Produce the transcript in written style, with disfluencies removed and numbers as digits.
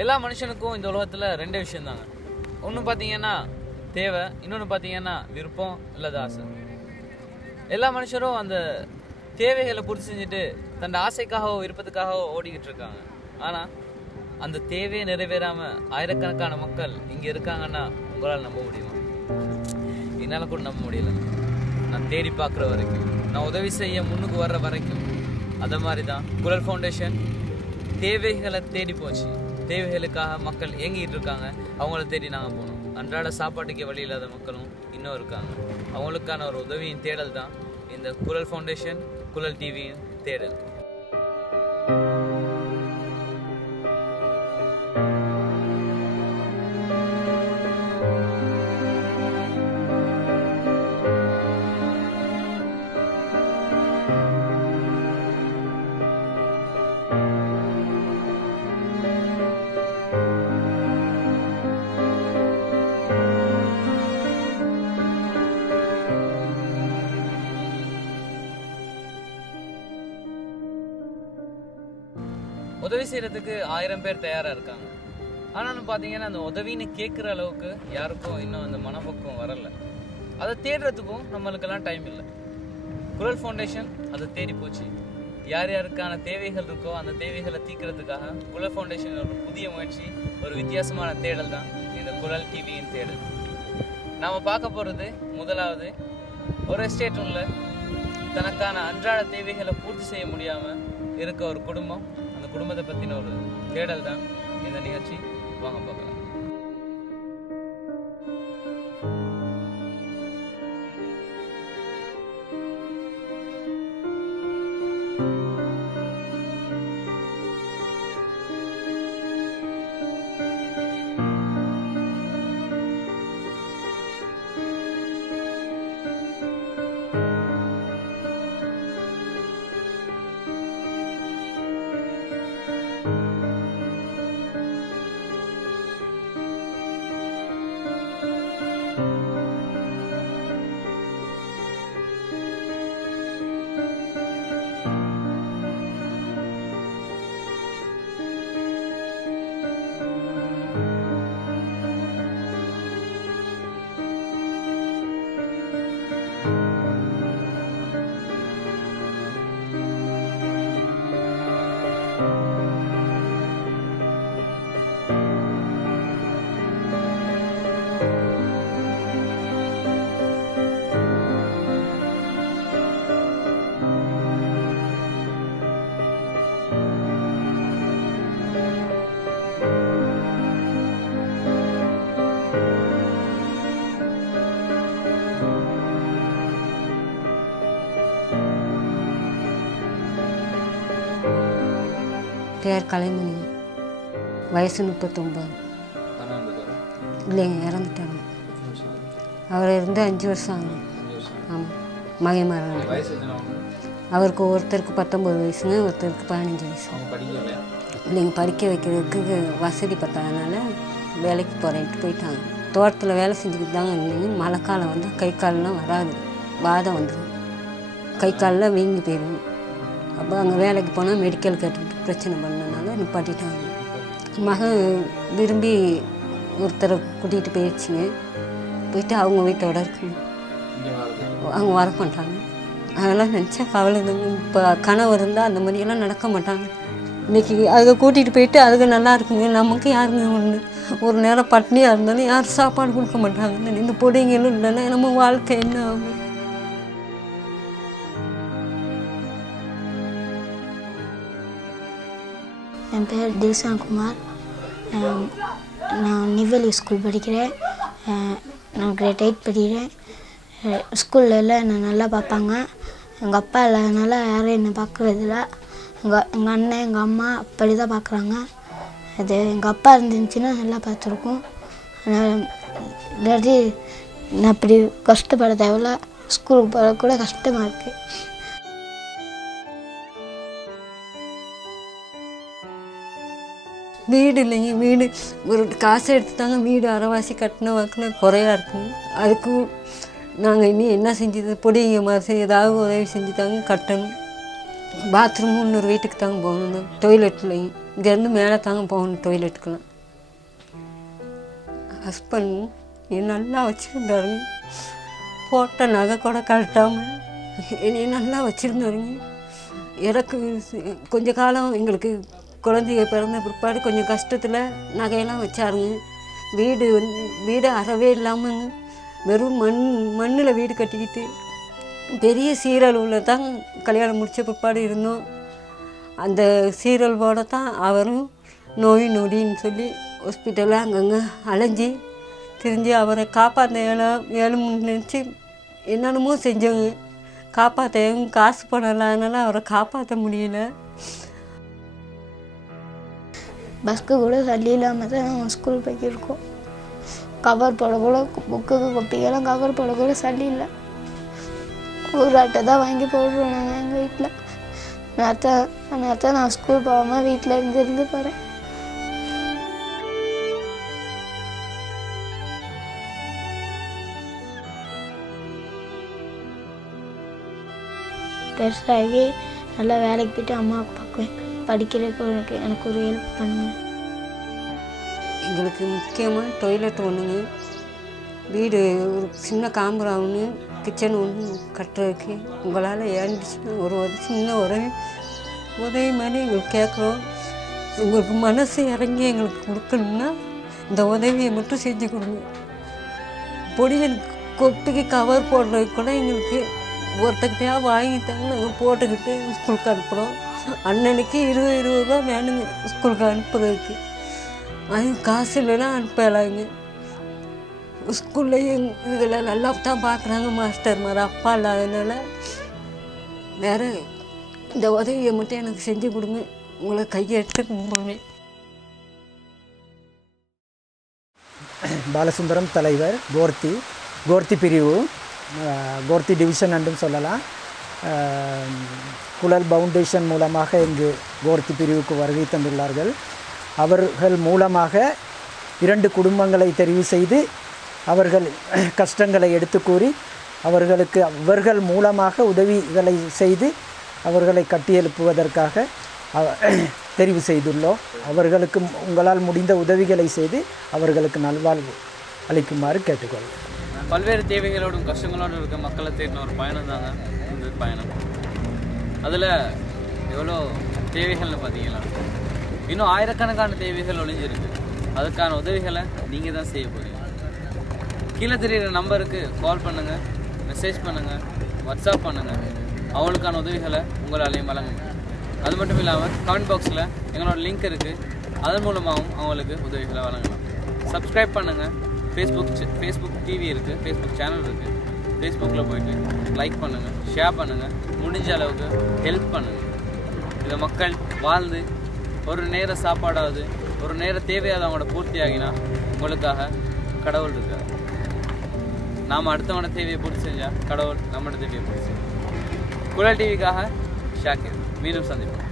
எல்லா மனுஷனுக்கும் இந்த உலகத்தில் ரெண்டே விஷயம் தாங்க. ஒன்று பார்த்தீங்கன்னா தேவை, இன்னொன்று பார்த்தீங்கன்னா விருப்பம் இல்லாத ஆசை. எல்லா மனுஷரும் அந்த தேவைகளை பூர்த்தி செஞ்சுட்டு தன் ஆசைக்காகவோ விருப்பத்துக்காகவோ ஓடிக்கிட்டு இருக்காங்க. ஆனால் அந்த தேவையை நிறைவேறாமல் ஆயிரக்கணக்கான மக்கள் இங்கே இருக்காங்கன்னா உங்களால் நம்ப முடியுமா? என்னால் கூட நம்ப முடியல. நான் தேடி பார்க்குற வரைக்கும், நான் உதவி செய்ய முன்னுக்கு வர்ற வரைக்கும். அதை மாதிரி தான் குரல் ஃபவுண்டேஷன் தேவைகளை தேடி போச்சு. தேவைகளுக்காக மக்கள் ஏங்கிட்டு இருக்காங்க, அவங்கள தேடி நாங்கள் போனோம். அன்றாட சாப்பாட்டுக்கு வழி இல்லாத மக்களும் இன்னும் இருக்காங்க. அவங்களுக்கான ஒரு உதவியின் தேடல் தான் இந்த குரல் ஃபவுண்டேஷன், குரல் டிவியின் தேடல். உதவி செய்யறதுக்கு 1000 பேர் தயாராக இருக்காங்க. ஆனாலும் பார்த்தீங்கன்னா அந்த உதவின்னு கேட்குற அளவுக்கு யாருக்கும் இன்னும் அந்த மனப்பக்குவம் வரலை. அதை தேடுறதுக்கும் நம்மளுக்கெல்லாம் டைம் இல்லை. குரல் ஃபவுண்டேஷன் அதை தேடி போச்சு. யார் யாருக்கான தேவைகள் இருக்கோ அந்த தேவைகளை தீர்க்கிறதுக்காக குரல் ஃபவுண்டேஷன் ஒரு புதிய முயற்சி, ஒரு வித்தியாசமான தேடல் தான் இந்த குரல் டிவியின் தேடல். நாம் பார்க்க போகிறது முதலாவது, ஒரு எஸ்டேட் ரூமில் தனக்கான அன்றாட தேவைகளை பூர்த்தி செய்ய முடியாமல் இருக்க ஒரு குடும்பம். அந்த குடும்பத்தை பற்றின ஒரு தேடல் தான் இந்த நிகழ்ச்சி. வாங்க பார்க்கலாம். பேர் கலைமணி, வயசு 39. இல்லைங்க, இறந்துட்டாங்க. அவர் இருந்து 5 வருஷம் ஆகும். ஆமாம், மகைமாறன். அவருக்கு ஒருத்தருக்கு 19 வயசுங்க, ஒருத்தருக்கு 15 வயசு. இல்லைங்க, படிக்க வைக்கிறதுக்கு வசதி பத்தாதனால வேலைக்கு போகிறேன்ட்டு போயிட்டாங்க. தோட்டத்தில் வேலை செஞ்சுக்கிட்டு தாங்க இருந்தீங்க. மழை காலம் வந்து கை காலெலாம் வராது, வாதம் வந்துடும், கை காலெலாம் வீங்கி போயிடும். அப்போ அங்கே வேலைக்கு போனால் மெடிக்கல் கேட்டுக்கிட்டு பிரச்சனை பண்ணனால நிப்பாட்டிட்டாங்க. மகன் விரும்பி ஒருத்தரை கூட்டிகிட்டு போயிடுச்சுங்க. போயிட்டு அவங்க வீட்டோட இருக்குங்க, அவங்க வர மாட்டாங்க. அதெல்லாம் நினச்சா கவலை தாங்க. இப்போ கனவு இருந்தால் அந்த மாதிரியெல்லாம் நடக்க மாட்டாங்க. இன்றைக்கி அதுக்கு கூட்டிகிட்டு போயிட்டு அதுக்கு நல்லா இருக்குங்க. நமக்கு யாருங்க ஒன்று ஒரு நேரம் பட்னியாக இருந்தாலும் யாரும் சாப்பாடு கொடுக்க மாட்டாங்க. இந்த பொடிங்களும் இல்லைன்னா நம்ம வாழ்க்கை என்ன ஆகும்? என் பேர் தில்ஷான்குமார். நான் நிவலி ஸ்கூல் படிக்கிறேன். நான் கிரேட் 8 படிக்கிறேன். ஸ்கூலில் எல்லாம் என்னை நல்லா பார்ப்பாங்க. எங்கள் அப்பா இல்லாதனால யாரும் என்னை பார்க்குறதில்ல. எங்கள் அண்ணன் எங்கள் அம்மா அப்படி தான் பார்க்குறாங்க. அது எங்கள் அப்பா இருந்துச்சுன்னா நல்லா பார்த்துருக்கோம். இல்லாட்டி நான் அப்படி கஷ்டப்பட தேவையில்ல. ஸ்கூலுக்கு போகிற கூட கஷ்டமாக இருக்குது. வீடு இல்லைங்க, வீடு ஒரு காசு எடுத்துட்டாங்க. வீடு அரைவாசி கட்டின வாக்கில் குறையாக இருக்குங்க. அதுக்கு நாங்கள் இனி என்ன செஞ்சது, பொடிங்க மாதிரி ஏதாவது உதவி செஞ்சு தாங்க கட்டணும். பாத்ரூமும் இன்னொரு வீட்டுக்கு தாங்க போகணும், டொய்லெட்லையும் இங்கேருந்து மேலே தாங்க போகணும் டாய்லெட்டுக்கெல்லாம். ஹஸ்பண்ட் என்னை நல்லா வச்சுருந்தாருங்க. போட்ட நகை கூட கழட்டாமல் என்னை நல்லா வச்சுருந்தாருங்க. எனக்கு கொஞ்ச காலம் எங்களுக்கு குழந்தைங்க பிறந்த பிற்பாடு கொஞ்சம் கஷ்டத்தில் நகையெல்லாம் வச்சாருங்க. வீடு அறவே இல்லாமங்க வெறும் மண்ணில் வீடு கட்டிக்கிட்டு பெரிய சீரழிவில் தான் கல்யாணம் முடித்த பிற்பாடு இருந்தோம். அந்த சீரழிவோடு தான் அவரும் நோய் நொடின்னு சொல்லி ஹாஸ்பிட்டலில் அங்கங்கே அலைஞ்சி திரிஞ்சு அவரை காப்பாற்ற ஏழுமுன்னு நினச்சி என்னென்னமோ செஞ்சோங்க. காப்பாற்ற காசு பணம் இல்லாதனால அவரை காப்பாற்ற முடியல. பஸ்க்கு கூட சளி இல்லாமல் தான் நாங்கள் ஸ்கூல் போய்க்கிருக்கோம். கவர் போட கூட புக்குக்கு கொப்பிக்கெல்லாம் கவர் போட கூட சளி இல்லை. ஒரு அட்டை தான் வாங்கி போடுறோம் நாங்கள் எங்கள் வீட்டில். நேரத்தை நான் ஸ்கூல் போகாமல் வீட்டில் இருந்து போகிறேன். பெருசாகி நல்லா வேலைக்கு போய்ட்டு அம்மாவுக்கு பார்க்குவேன். படிக்கிறதுக்கு எனக்கு ஒரு ஹெல்ப் பண்ணுவேன். எங்களுக்கு முக்கியமாக டாய்லெட் ஒன்றுங்க, வீடு ஒரு சின்ன காம்பவுண்டு, கிச்சன் ஒன்று கட்டுறதுக்கு உங்களால் ஏந்துச்சுன்னா ஒரு சின்ன உதவி மாதிரி எங்களுக்கு கேட்குறோம். உங்களுக்கு மனசு இறங்கி எங்களுக்கு கொடுக்கணும்னா இந்த உதவியை மட்டும் செஞ்சு கொடுங்க. பொடியனுக்கு கொப்பிக்கு கவர் போடுறதுக்கு கூட எங்களுக்கு ஒருத்தக்கிட்டையா வாங்கிட்டாங்க. நாங்கள் போட்டுக்கிட்டு ஸ்கூலுக்கு அனுப்புகிறோம். அன்னன்னைக்கு 20 ரூபா வேணுங்க ஸ்கூலுக்கு அனுப்புறதுக்கு. அது காசு இல்லைன்னா அனுப்பலாங்க. ஸ்கூல்லையும் இதில் நல்லா தான் பார்க்குறாங்க மாஸ்டர் மாதிரி. அப்பா இல்லாதனால வேறு இந்த உதவியை மட்டும் எனக்கு செஞ்சு கொடுங்க. உங்களை கையெடுத்து கும்பிடுவேன். பாலசுந்தரம் தலைவர், கோர்த்தி பிரிவு, கோர்த்தி டிவிஷன் என்றும் சொல்லலாம். குழல் ஃபவுண்டேஷன் மூலமாக இங்கு கோர்த்தி பிரிவுக்கு வருகை தந்துள்ளார்கள். அவர்கள் மூலமாக 2 குடும்பங்களை தெரிவு செய்து அவர்கள் கஷ்டங்களை எடுத்து கூறி அவர்கள் மூலமாக உதவிகளை செய்து அவர்களை கட்டியெழுப்புவதற்காக தெரிவு செய்துள்ளோம். அவர்களுக்கு உங்களால் முடிந்த உதவிகளை செய்து அவர்களுக்கு நல்வாழ்வு அளிக்குமாறு கேட்டுக்கொள்கிறேன். பல்வேறு தேவைகளோடும் கஷ்டங்களோடும் இருக்க மக்களை தேடின ஒரு பயணம் தாங்க இந்த பயணம். அதில் எவ்வளோ தேவைகள்னு பார்த்தீங்களா, இன்னும் ஆயிரக்கணக்கான தேவைகள் ஒளிஞ்சிருக்கு. அதுக்கான உதவிகளை நீங்கள் தான் செய்ய போகிறீங்க. கீழே தெரிகிற நம்பருக்கு கால் பண்ணுங்கள், மெசேஜ் பண்ணுங்கள், வாட்ஸ்அப் பண்ணுங்கள். அவங்களுக்கான உதவிகளை உங்களாலேயும் வழங்குங்க. அது மட்டும் இல்லாமல் கமெண்ட் பாக்ஸில் எங்களோட லிங்க் இருக்குது, அதன் மூலமாகவும் அவங்களுக்கு உதவிகளை வழங்கலாம். சப்ஸ்கிரைப் பண்ணுங்கள். ஃபேஸ்புக் டிவி இருக்குது, ஃபேஸ்புக் சேனல் இருக்குது. ஃபேஸ்புக்கில் போய்ட்டு லைக் பண்ணுங்கள், ஷேர் பண்ணுங்கள், முடிஞ்ச அளவுக்கு ஹெல்ப் பண்ணுங்கள். இதை மக்கள் வாழ்ந்து ஒரு நேர சாப்பாடாவது, ஒரு நேர தேவையாவது அவங்களோட பூர்த்தி ஆகினா உங்களுக்காக கடவுள் இருக்கார். நாம் அடுத்தவனோட தேவையை பூர்த்தி செஞ்சால் கடவுள் நம்மளோட தேவையை பூர்த்தி செய்யும். குழல் டிவிக்காக ஷாக்கிர். மீண்டும் சந்திப்போம்.